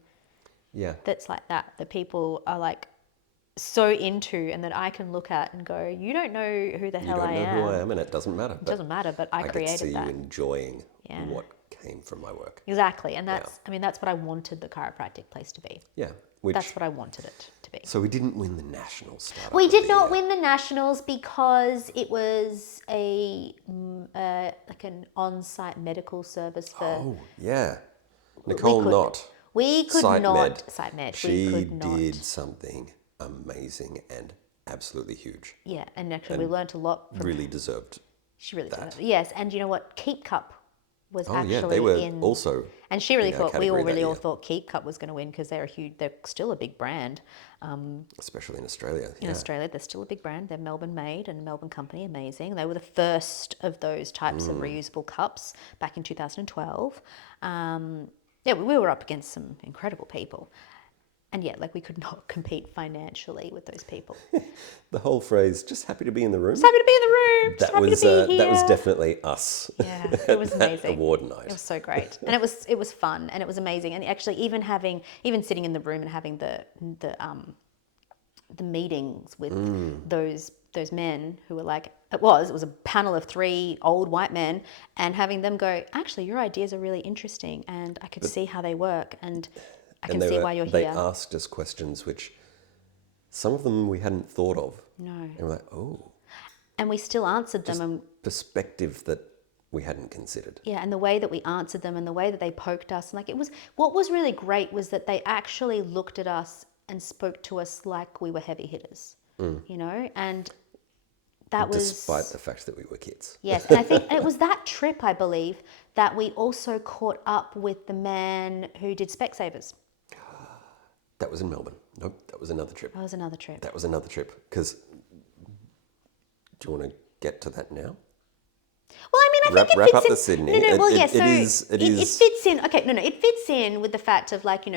that's like that people are like so into and that I can look at and go, you don't know who the hell I am. You don't know who I am, and it doesn't matter. It doesn't matter, but I get created to see that. you enjoying what came from my work. Exactly. And that's what I wanted the chiropractic place to be. Yeah. That's what I wanted it to be. So we didn't win the national startup. We did not win the nationals because it was like an on-site medical service for... Oh, yeah. Nicole Knott. We could Site not... Med. Site Med. She we could not. did something amazing and absolutely huge. Yeah, and actually we learnt a lot from... Really deserved She really that. did. Yes, and you know what? Keep Cup was actually yeah, they were in... also And she really in our thought, we all category really that all year. thought Keep Cup was going to win because they're still a big brand. Especially in Australia. In Australia, they're still a big brand. They're Melbourne made and a Melbourne company, amazing. They were the first of those types of reusable cups back in 2012. We were up against some incredible people. And yet, like, we could not compete financially with those people. The whole phrase, just happy to be in the room. Just happy to be in the room. Just happy to be here. That was definitely us. Yeah, it was amazing. Award night. It was so great, and it was fun, and it was amazing. And actually, even sitting in the room and having the meetings with those men who were like, it was a panel of 3 old white men, and having them go, actually, your ideas are really interesting, and I could see how they work, and I can see why you're They here. asked us questions which some of them we hadn't thought of. No. And we're like, oh. And we still answered them, and Perspective that we hadn't considered. yeah, and the way that we answered them and the way that they poked us, like what was really great was that they actually looked at us and spoke to us like we were heavy hitters, and that was... Despite the fact that we were kids. Yes, and I think it was that trip, I believe, that we also caught up with the man who did Specsavers. That was in Melbourne. Nope, that was another trip. That was another trip. That was another trip. Because, do you want to get to that now? Well, I mean, I think it wrap fits up in... the Sydney. No, well, yeah, It so is. it fits in... Okay, no, it fits in with the fact of, like,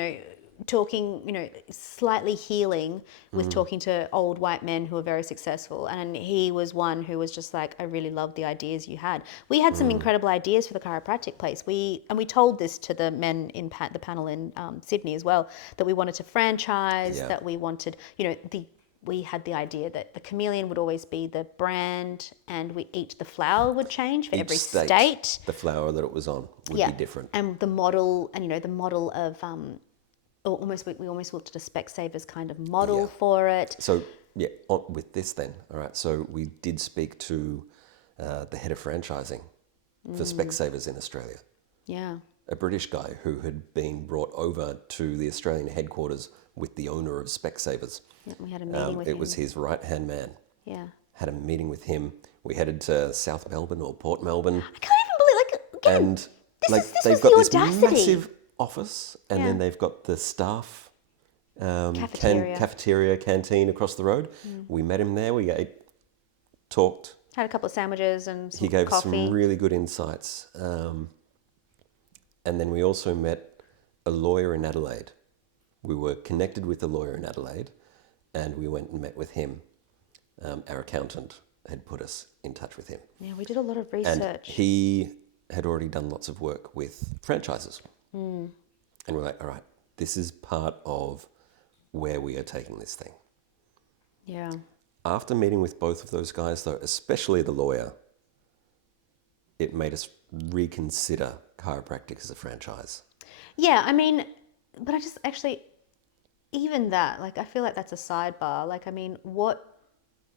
talking, slightly healing with talking to old white men who are very successful. And he was one who was just like, I really love the ideas you had. We had some incredible ideas for the chiropractic place. We told this to the men in the panel in Sydney as well, that we wanted to franchise, that we wanted, we had the idea that the Chameleon would always be the brand, and the flower would change for every state. The flower that it was on would be different. And the model, the model of... we almost looked at a Specsavers kind of model for it. So, with this then, all right, so we did speak to the head of franchising for Specsavers in Australia. Yeah. A British guy who had been brought over to the Australian headquarters with the owner of Specsavers. Yeah, we had a meeting with him. It was his right-hand man. Yeah. Had a meeting with him. We headed to South Melbourne or Port Melbourne. I can't even believe, like, And like this they've was got the this audacity. massive office, and Yeah. then they've got the staff Cafeteria. cafeteria, canteen across the road. We met him there. We ate, talked. Had a couple of sandwiches and some He gave us some coffee. really good insights. And then we also met a lawyer in Adelaide. We were connected with a lawyer in Adelaide, and we went and met with him. Our accountant had put us in touch with him. Yeah, we did a lot of And research. he had already done lots of work with franchises. And we're like, all right, this is part of where we are taking this thing. Yeah. After meeting with both of those guys, though, especially the lawyer, it made us reconsider chiropractic as a franchise. Yeah, I mean, but I just actually, even that, like, I feel like that's a sidebar. Like, I mean, what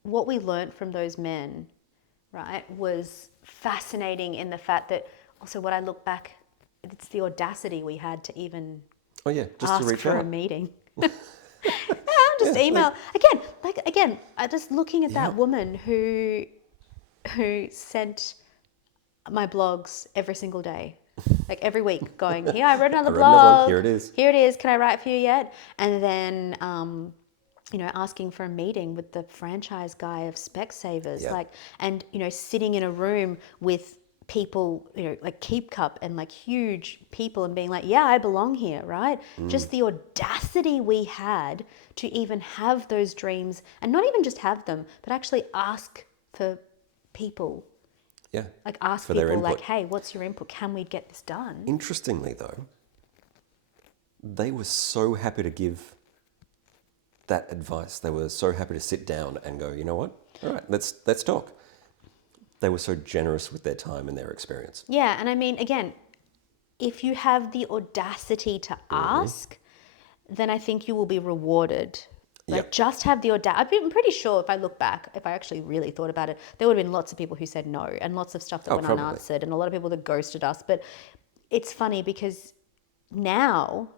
we learned from those men, right, was fascinating in the fact that also what I look back, it's the audacity we had to even Oh yeah, just to ask reach for a out. meeting. Just email again. I just looking at that woman who sent my blogs every single day, like every week, going, "Here, I wrote another I wrote another one. blog. Here it is. Here it is. Can I write for you yet?" And then, asking for a meeting with the franchise guy of Specsavers, Yeah. like, and sitting in a room with people, like Keep Cup and like huge people, and being like, "Yeah, I belong here," right? Just the audacity we had to even have those dreams, and not even just have them, but actually ask for people. Yeah. Like ask for their people, like, input. "Hey, what's your input? Can we get this done?" Interestingly, though, they were so happy to give that advice. They were so happy to sit down and go, you know what? All right, let's talk. They were so generous with their time and their experience. Yeah, and I mean, again, if you have the audacity to ask, then I think you will be rewarded. Like, Yep. just have the audacity. I'm pretty sure if I look back, if I actually really thought about it, there would have been lots of people who said no, and lots of stuff that Oh, went probably. unanswered, and a lot of people that ghosted us. But it's funny because now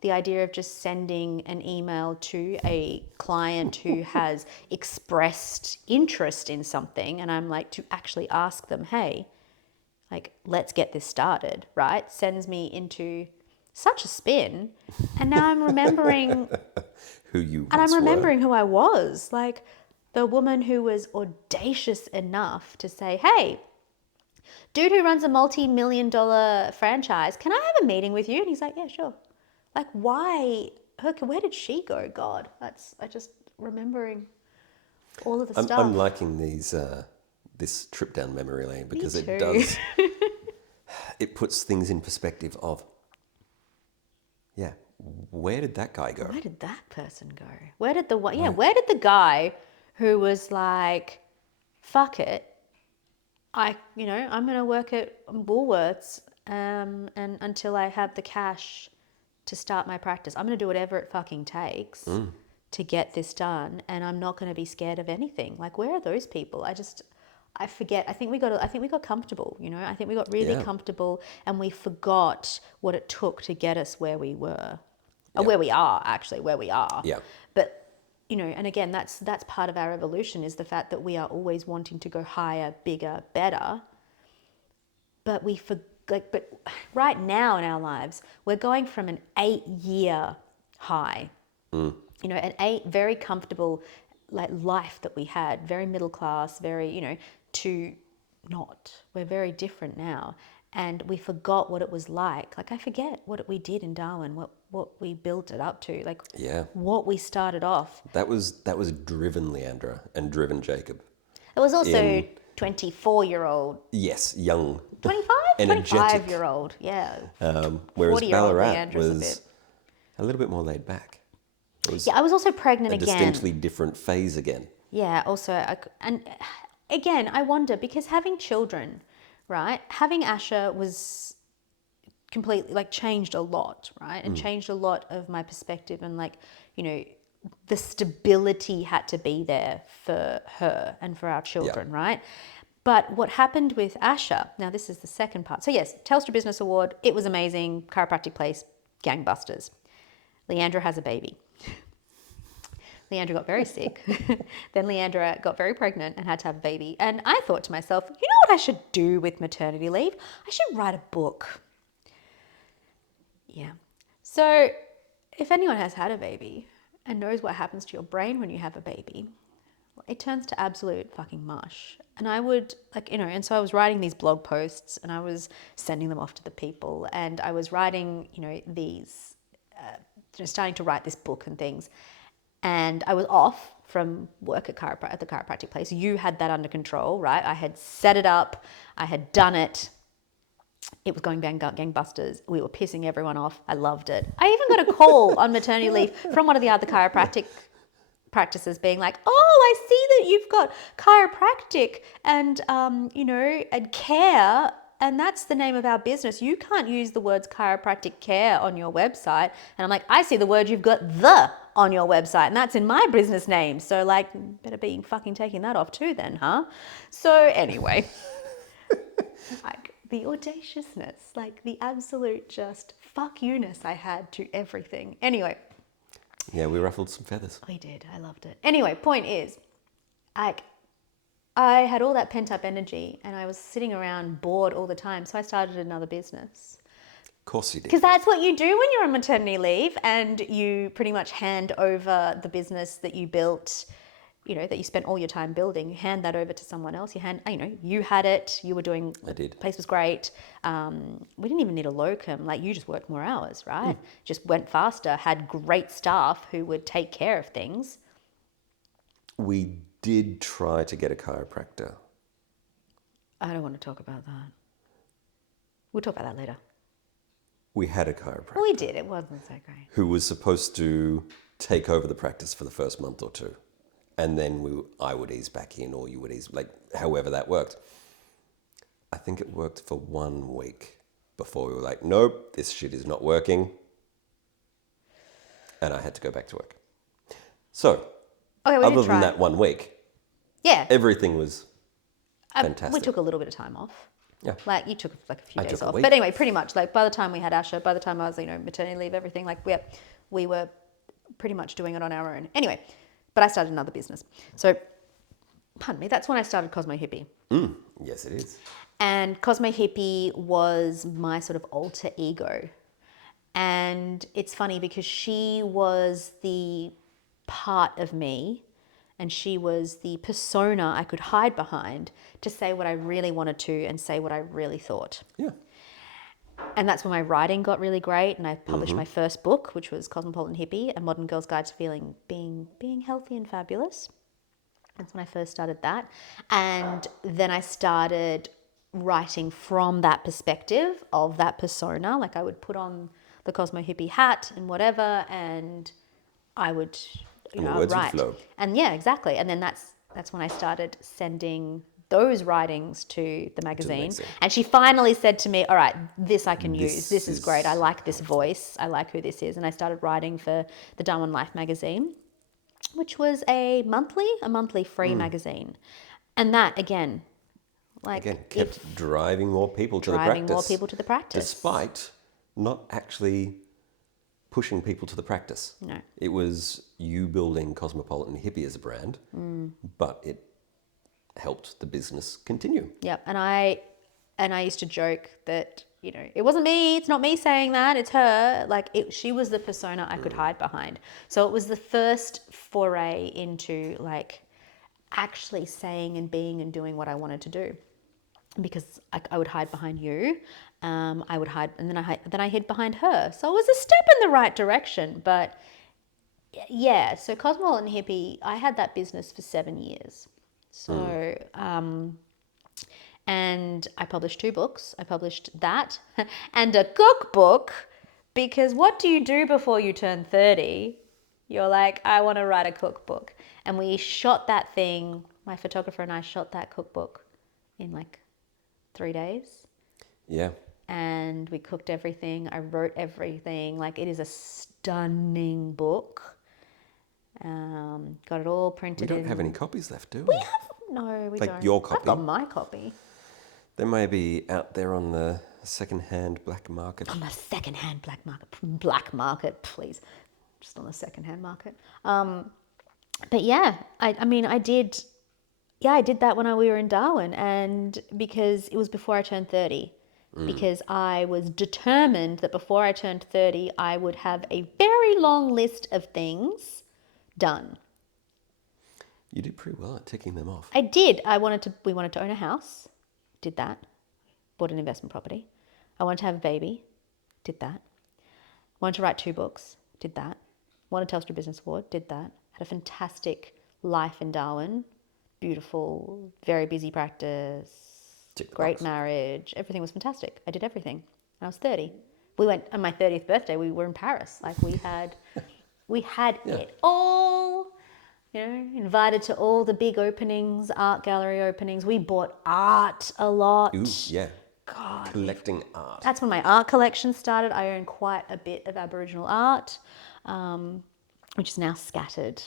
the idea of just sending an email to a client who has expressed interest in something, and I'm like, to actually ask them, "Hey, like, let's get this started," right? Sends me into such a spin. And now I'm remembering, Who you and I'm once were. remembering who I was, like the woman who was audacious enough to say, "Hey, dude who runs a multi-million-dollar franchise, can I have a meeting with you?" And he's like, "Yeah, sure." Like, why? Where did she go? God, I just remembering all of the stuff. I'm liking this trip down memory lane because too. it does. It puts things in perspective of, yeah, where did that guy go? Where did that person go? Where did where did the guy who was like, "Fuck it, I'm going to work at Woolworths and until I have the cash to start my practice. I'm going to do whatever it fucking takes to get this done, and I'm not going to be scared of anything." Like, where are those people? I forget. I think we got comfortable, I think we got really Yeah. comfortable, and we forgot what it took to get us where we were. Or Yeah. where we are, actually, where we are. Yeah. But, and again, that's part of our evolution, is the fact that we are always wanting to go higher, bigger, better. But but right now in our lives, we're going from an 8-year high, an very comfortable like life that we had, very middle class, very, to not. We're very different now. And we forgot what it was like. Like, I forget what we did in Darwin, what we built it up to, like Yeah. what we started off. That was driven Leandra and driven Jacob. It was also In- 24-year-old, Yes, young, 25? energetic. 25-year-old, yeah. Whereas 40-year-old Ballarat Leandra's a was bit. a little bit more laid back. It was Yeah, I was also pregnant a again. distinctly different phase again. Yeah, also, and again, I wonder, because having children, right? Having Asher was completely, like, changed a lot, right? And changed a lot of my perspective, and, like, the stability had to be there for her and for our children, right? But what happened with Asher, now this is the second part. So yes, Telstra Business Award, it was amazing. Chiropractic place, gangbusters. Leandra has a baby. Leandra got very sick. Then Leandra got very pregnant and had to have a baby. And I thought to myself, you know what I should do with maternity leave? I should write a book. Yeah. So if anyone has had a baby and knows what happens to your brain when you have a baby, it turns to absolute fucking mush. And I would and so I was writing these blog posts and I was sending them off to the people, and I was writing, these, starting to write this book and things. And I was off from work at the chiropractic place. You had that under control, right? I had set it up. I had done it. It was going gangbusters. We were pissing everyone off. I loved it. I even got a call on maternity leave from one of the other chiropractic practices being like, oh, I see that you've got chiropractic and, and care, and that's the name of our business. You can't use the words chiropractic care on your website. And I'm like, I see the word you've got the on your website, and that's in my business name. So like, better be fucking taking that off too then, huh? So anyway, like the audaciousness, like the absolute just fuck you-ness I had to everything. Anyway. Yeah, we ruffled some feathers. We did. I loved it. Anyway, point is, I had all that pent-up energy and I was sitting around bored all the time. So I started another business. Of course you did. Because that's what you do when you're on maternity leave, and you pretty much hand over the business that you built, that you spent all your time building. You hand that over to someone else. You had it. You were doing. I did. The place was great. We didn't even need a locum. Like, you just worked more hours, right? Just went faster. Had great staff who would take care of things. We did try to get a chiropractor. I don't want to talk about that. We'll talk about that later. We had a chiropractor. We did. It wasn't so great. Who was supposed to take over the practice for the first month or two. And then I would ease back in, or you would ease, like, however that worked. I think it worked for 1 week before we were like, nope, this shit is not working. And I had to go back to work. So, other than that 1 week, everything was fantastic. We took a little bit of time off. Yeah. Like, you took like a few days off. week. But anyway, pretty much, like, by the time we had Asha, by the time I was, maternity leave, everything, like, we were pretty much doing it on our own. Anyway, but I started another business. So, pardon me, that's when I started Cosmo Hippy. Yes, it is. And Cosmo Hippy was my sort of alter ego. And it's funny because she was the part of me, and she was the persona I could hide behind to say what I really wanted to and say what I really thought. Yeah. And that's when my writing got really great, and I published my first book, which was Cosmopolitan Hippy, A Modern Girl's Guide to Being Healthy and Fabulous. That's when I first started that. And then I started writing from that perspective of that persona. Like, I would put on the Cosmo Hippy hat and whatever, and I would, And the words would write. flow. And yeah, exactly. And then that's when I started sending those writings to the magazine. And she finally said to me, all right, this I can use. This is great. I like this voice. I like who this is. And I started writing for the Darwin Life magazine, which was a monthly free magazine. And that, again, kept driving more people to the practice. Despite not actually pushing people to the practice. No. It was you building Cosmopolitan Hippy as a brand, but it helped the business continue. Yep. And I used to joke that, it wasn't me, it's not me saying that, it's her. Like, she was the persona I could hide behind. So it was the first foray into, like, actually saying and being and doing what I wanted to do. Because I would hide behind you, I would hide, and then I hid behind her. So it was a step in the right direction. But yeah, so Cosmopolitan Hippy, I had that business for 7 years. So, and I published 2 books. I published that and a cookbook, because what do you do before you turn 30? You're like, I want to write a cookbook. And we shot that thing, my photographer and I shot that cookbook in like 3 days. Yeah. And we cooked everything. I wrote everything. Like, it is a stunning book. Got it all printed in. We don't have any copies left, do we? We have, no, we don't. Like your copy? I've got my copy. They may be out there on the second-hand black market. On the second-hand black market, please. Just on the second-hand market. But yeah, I mean, I did, yeah, I did that when we were in Darwin, and because it was before I turned 30, because I was determined that before I turned 30, I would have a very long list of things done. You did pretty well at ticking them off. I did. We wanted to own a house, did that. Bought an investment property. I wanted to have a baby, did that. Wanted to write 2 books, did that. Won a Telstra Business Award, did that. Had a fantastic life in Darwin, beautiful, very busy practice, Tick the great box. marriage. Everything was fantastic. I did everything. I was 30. We went on my 30th birthday. We were in Paris. Like we had Yeah. it all. You know, invited to all the big openings, art gallery openings. We bought art a lot. Ooh, yeah. God, Collecting art. that's when my art collection started. I own quite a bit of Aboriginal art, which is now scattered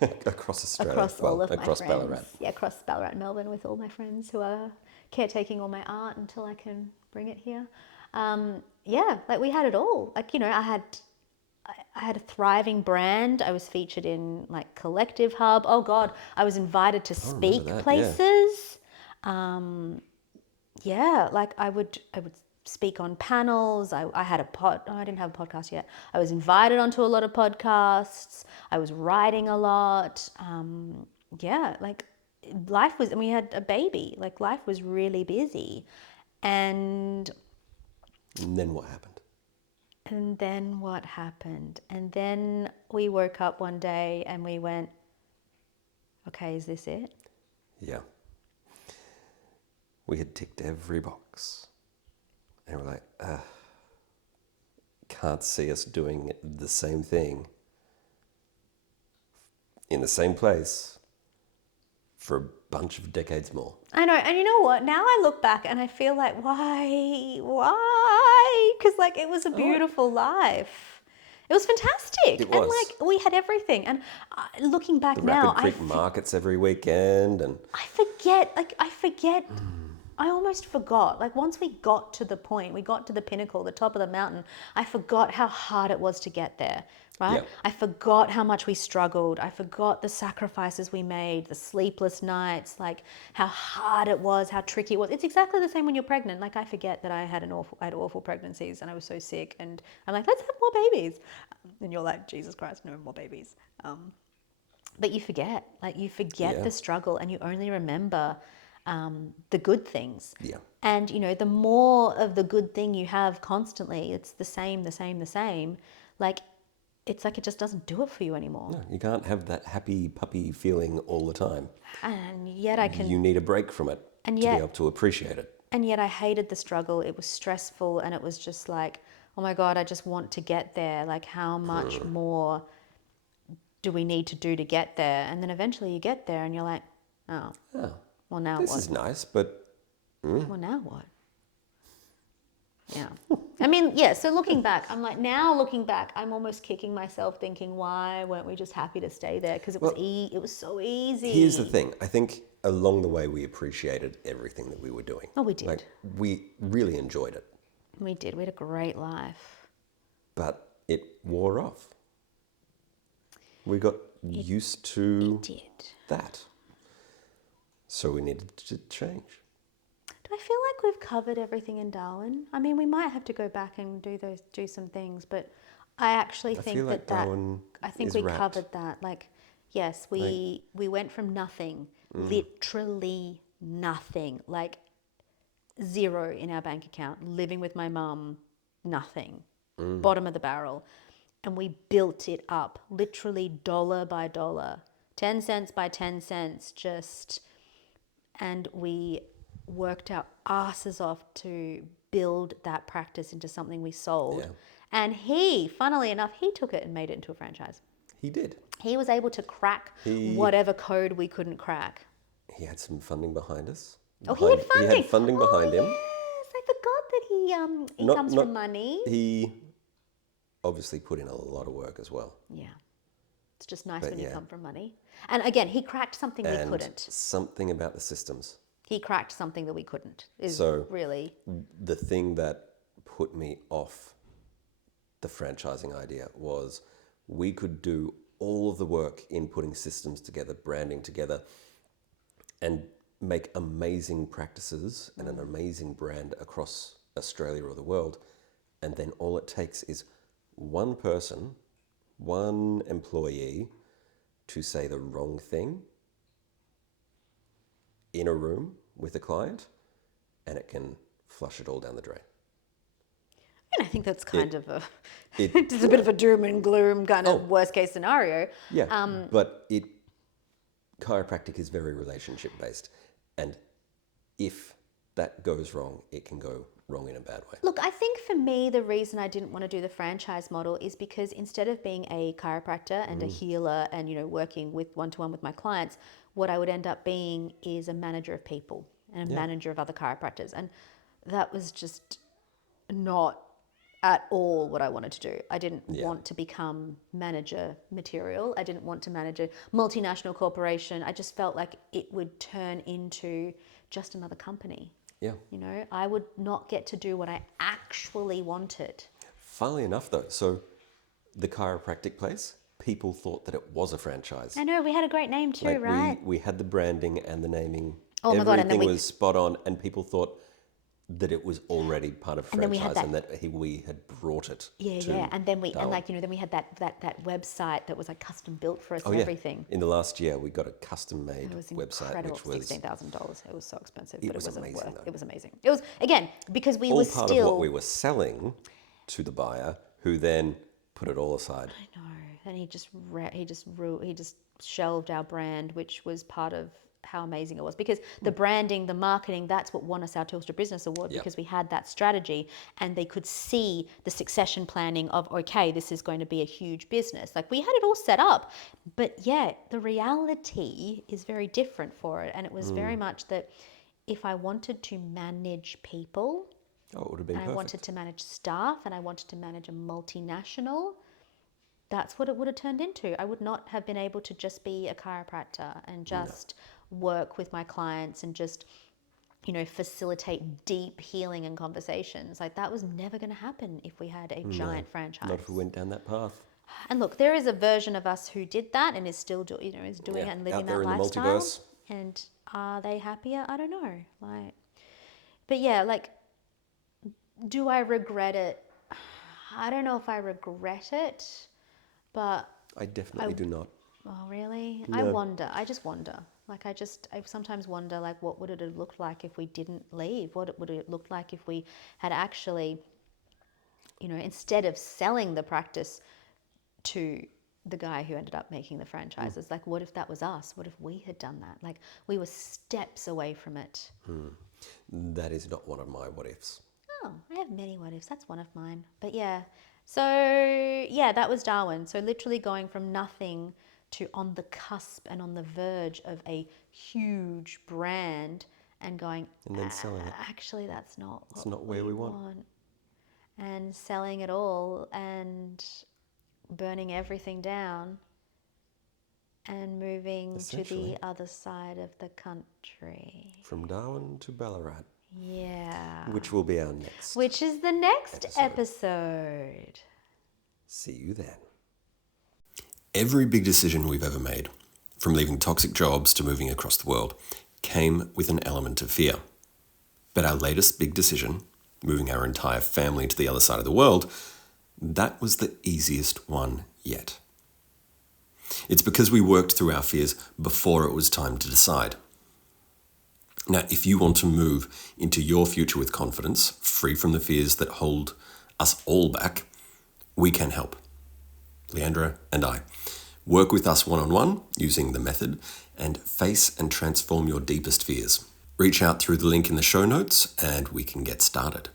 Across Australia. across all of my across friends. Ballarat. Yeah, across Ballarat, Melbourne, with all my friends who are caretaking all my art until I can bring it here. Yeah, like we had it all. Like, you know, I had a thriving brand. I was featured in like Collective Hub. Oh God, I was invited to speak that, yeah. places. Yeah, like I would speak on panels. I had a pod. Oh, I didn't have a podcast yet. I was invited onto a lot of podcasts. I was writing a lot. Yeah, like life was, and we had a baby. Like life was really busy, and And then what happened? and then what happened? And then we woke up one day and we went, okay, is this it? Yeah. We had ticked every box. And we're like, can't see us doing the same thing in the same place for a bunch of decades more. I know, and you know what? Now I look back and I feel like, why? Because like it was a beautiful life. It was fantastic, It and was. like we had everything. And looking back The now, Rapid Creek markets every weekend, and I forget. Like I forget. I almost forgot. Like once we got to the point, we got to the pinnacle, the top of the mountain. I forgot how hard it was to get there. Right? Yep. I forgot how much we struggled. I forgot the sacrifices we made, the sleepless nights, like how hard it was, how tricky it was. It's exactly the same when you're pregnant. Like I forget that I had awful pregnancies and I was so sick, and I'm like, let's have more babies. And you're like, Jesus Christ, no more babies. But you forget, Yeah. the struggle, and you only remember the good things. Yeah. And you know, the more of the good thing you have constantly, it's the same. Like it's like it just doesn't do it for you anymore. No, you can't have that happy puppy feeling all the time. And yet I can. You need a break from it And to yet- be able to appreciate it. And yet I hated the struggle. It was stressful, and it was just like, oh my God, I just want to get there. Like, how much more do we need to do to get there? And then eventually you get there and you're like, oh, well, now This what? is nice, but Well, now what? Yeah. I mean, yeah, so looking back, I'm almost kicking myself thinking, why weren't we just happy to stay there? Because it was so easy. here's the thing. I think along the way we appreciated everything that we were doing. Oh, we did. Like, we really enjoyed it, We did. We had a great life. but it wore off. We got used to Did. that. So we needed to change. Do I feel like we've covered everything in Darwin? I mean, we might have to go back and do some things, but I actually think feel like Darwin I think is we wrapped. covered that. Like, yes, we went from nothing, literally nothing, like zero in our bank account, living with my mum, nothing, bottom of the barrel, and we built it up, literally dollar by dollar, 10 cents by 10 cents, and we worked our asses off to build that practice into something we sold. Yeah. And funnily enough, he took it and made it into a franchise. He did. He was able to crack whatever code we couldn't crack. He had some funding behind us. Oh, he had funding. He had funding behind him. Yes, I forgot that he comes from money. He obviously put in a lot of work as well. Yeah. It's just nice But when you yeah. come from money. And again, he cracked something we And couldn't. something about the systems. He cracked something that we couldn't. So- Really. The thing that put me off the franchising idea was we could do all of the work in putting systems together, branding together, and make amazing practices and an amazing brand across Australia or the world. And then all it takes is one person, one employee to say the wrong thing in a room with a client, and it can flush it all down the drain. And I think that's kind of a it- just a bit of a doom and gloom kind of worst case scenario. Yeah, but chiropractic is very relationship based, and if that goes wrong, it can go wrong in a bad way. Look, I think for me, the reason I didn't want to do the franchise model is because instead of being a chiropractor and a healer and, working with one-to-one with my clients, what I would end up being is a manager of people and a manager of other chiropractors. And that was just not at all what I wanted to do. I didn't want to become manager material. I didn't want to manage a multinational corporation. I just felt like it would turn into just another company. Yeah. I would not get to do what I actually wanted. Funnily enough, though, so the chiropractic place, people thought that it was a franchise. I know, we had a great name too, right? We had the branding and the naming. Oh my God, and then everything was spot on, and people thought that it was already part of franchise, then we had and that we had brought it. And then we Darwin. then we had that website that was like custom built for us and yeah. everything. In the last year, we got a custom-made It was website, incredible, which was $16,000. It was so expensive, but it was wasn't amazing, worth. though. It was amazing. It was, again, because we all were part still of what we were selling to the buyer, who then put it all aside. I know, and he just shelved our brand, which was part of how amazing it was, because the branding, the marketing, that's what won us our Telstra Business Award, because we had that strategy and they could see the succession planning of, okay, this is going to be a huge business. Like, we had it all set up, but the reality is very different for it. And it was very much that if I wanted to manage people, it would have been and perfect. I wanted to manage staff, and I wanted to manage a multinational, that's what it would have turned into. I would not have been able to just be a chiropractor and just work with my clients and just, facilitate deep healing and conversations. Like, that was never going to happen if we had a giant franchise. Not if we went down that path. And look, there is a version of us who did that and is still doing it and living out there that in the lifestyle. multiverse. And are they happier? I don't know. Do I regret it? I don't know if I regret it, but I definitely do not. oh, really? No. I just wonder. I sometimes wonder, what would it have looked like if we didn't leave? What would it look like if we had actually, instead of selling the practice to the guy who ended up making the franchises, what if that was us? What if we had done that? We were steps away from it. That is not one of my what ifs. Oh, I have many what ifs. That's one of mine. But so that was Darwin. So literally going from nothing to on the cusp and on the verge of a huge brand, and going, and then selling it. Actually, that's not It's not where we want. And selling it all and burning everything down and moving to the other side of the country. From Darwin to Ballarat. Yeah. Which will be our next. Which is the next episode. See you then. Every big decision we've ever made, from leaving toxic jobs to moving across the world, came with an element of fear. But our latest big decision, moving our entire family to the other side of the world, that was the easiest one yet. It's because we worked through our fears before it was time to decide. Now, if you want to move into your future with confidence, free from the fears that hold us all back, we can help. Leandra and I. Work with us one-on-one using the method and face and transform your deepest fears. Reach out through the link in the show notes and we can get started.